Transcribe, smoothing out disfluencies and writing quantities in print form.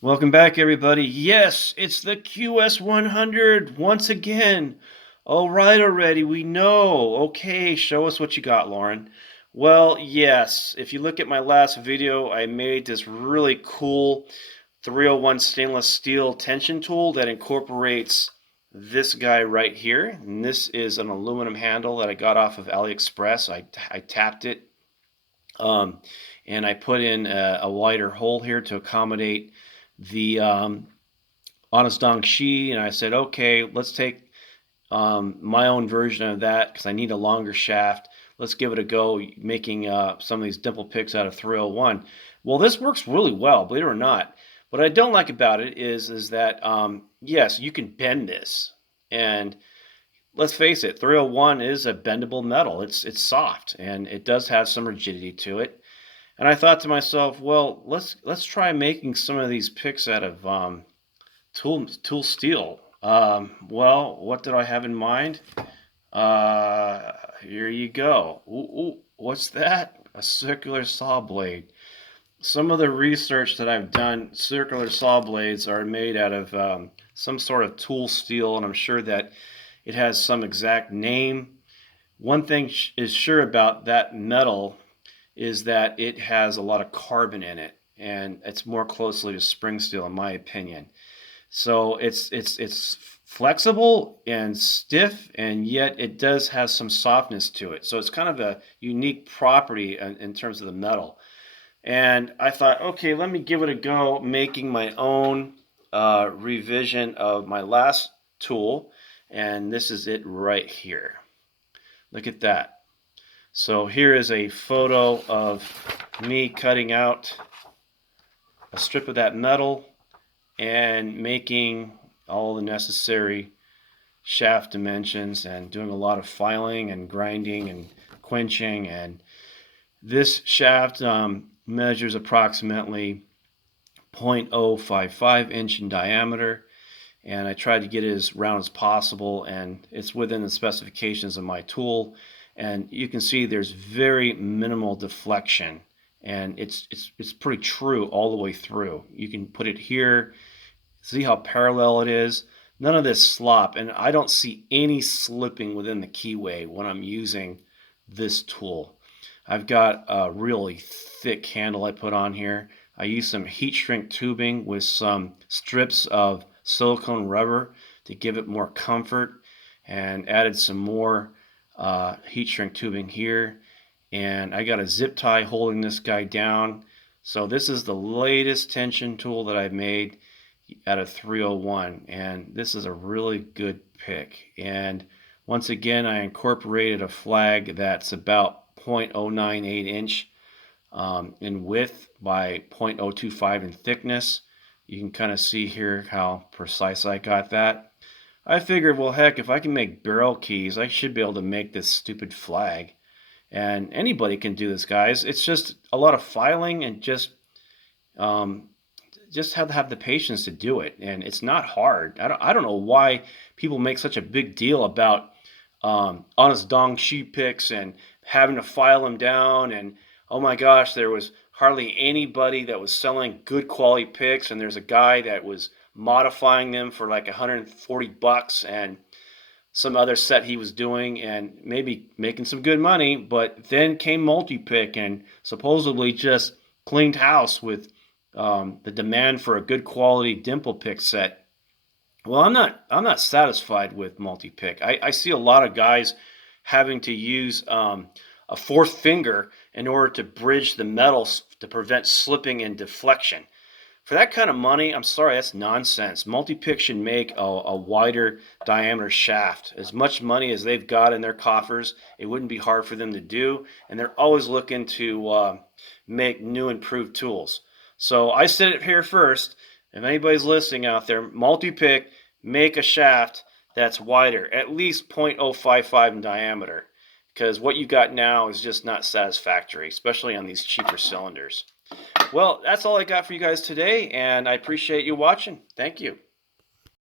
Welcome back, everybody. Yes, it's the QS100 once again. All right, already, we know. Okay, show us what you got, Lauren. Well, yes, if you look at my last video, I made this really cool 301 stainless steel tension tool that incorporates this guy right here. And this is an aluminum handle that I got off of AliExpress. I tapped it, um, and I put in a wider hole here to accommodate the honest dong shi, and I said, okay, let's take my own version of that because I need a longer shaft. Let's give it a go making some of these dimple picks out of 301. Well, this works really well, believe it or not. What I don't like about it is that yes, you can bend this, and let's face it, 301 is a bendable metal. It's soft and it does have some rigidity to it. And I thought to myself, well, let's try making some of these picks out of tool steel. Well, what did I have in mind? Here you go. Ooh, what's that? A circular saw blade. Some of the research that I've done, circular saw blades are made out of some sort of tool steel, and I'm sure that it has some exact name. One thing is sure about that metal is that it has a lot of carbon in it, and it's more closely to spring steel, in my opinion. So it's flexible and stiff, and yet it does have some softness to it. So it's kind of a unique property in terms of the metal. And I thought, okay, let me give it a go making my own revision of my last tool. And this is it right here. Look at that. So here is a photo of me cutting out a strip of that metal and making all the necessary shaft dimensions and doing a lot of filing and grinding and quenching. And this shaft measures approximately 0.055 inch in diameter, and I tried to get it as round as possible, and it's within the specifications of my tool. And you can see there's very minimal deflection, and it's pretty true all the way through. You can put it here. See how parallel it is? None of this slop, and I don't see any slipping within the keyway when I'm using this tool. I've got a really thick handle I put on here. I used some heat shrink tubing with some strips of silicone rubber to give it more comfort, and added some more heat shrink tubing here. And I got a zip tie holding this guy down. So this is the latest tension tool that I've made out of 301, and this is a really good pick. And once again, I incorporated a flag that's about 0.098 inch in width by 0.025 in thickness. You can kind of see here how precise I got that. I figured, well, heck, if I can make barrel keys, I should be able to make this stupid flag. And anybody can do this, guys. It's just a lot of filing and um, just have to have the patience to do it, and it's not hard. I don't know why people make such a big deal about honest dong shi picks and having to file them down. And oh my gosh, there was hardly anybody that was selling good quality picks, and there's a guy that was modifying them for like 140 bucks and some other set he was doing and maybe making some good money. But then came multi-pick and supposedly just cleaned house with the demand for a good quality dimple pick set. Well, I'm not satisfied with multi-pick. I see a lot of guys having to use a fourth finger in order to bridge the metals to prevent slipping and deflection. For that kind of money, I'm sorry, that's nonsense. Multi-pick should make a wider diameter shaft. As much money as they've got in their coffers, it wouldn't be hard for them to do, and they're always looking to make new improved tools. So I said it here first. If anybody's listening out there, multi-pick, make a shaft that's wider, at least 0.055 in diameter, because what you got now is just not satisfactory, especially on these cheaper cylinders. Well, that's all I got for you guys today, and I appreciate you watching. Thank you.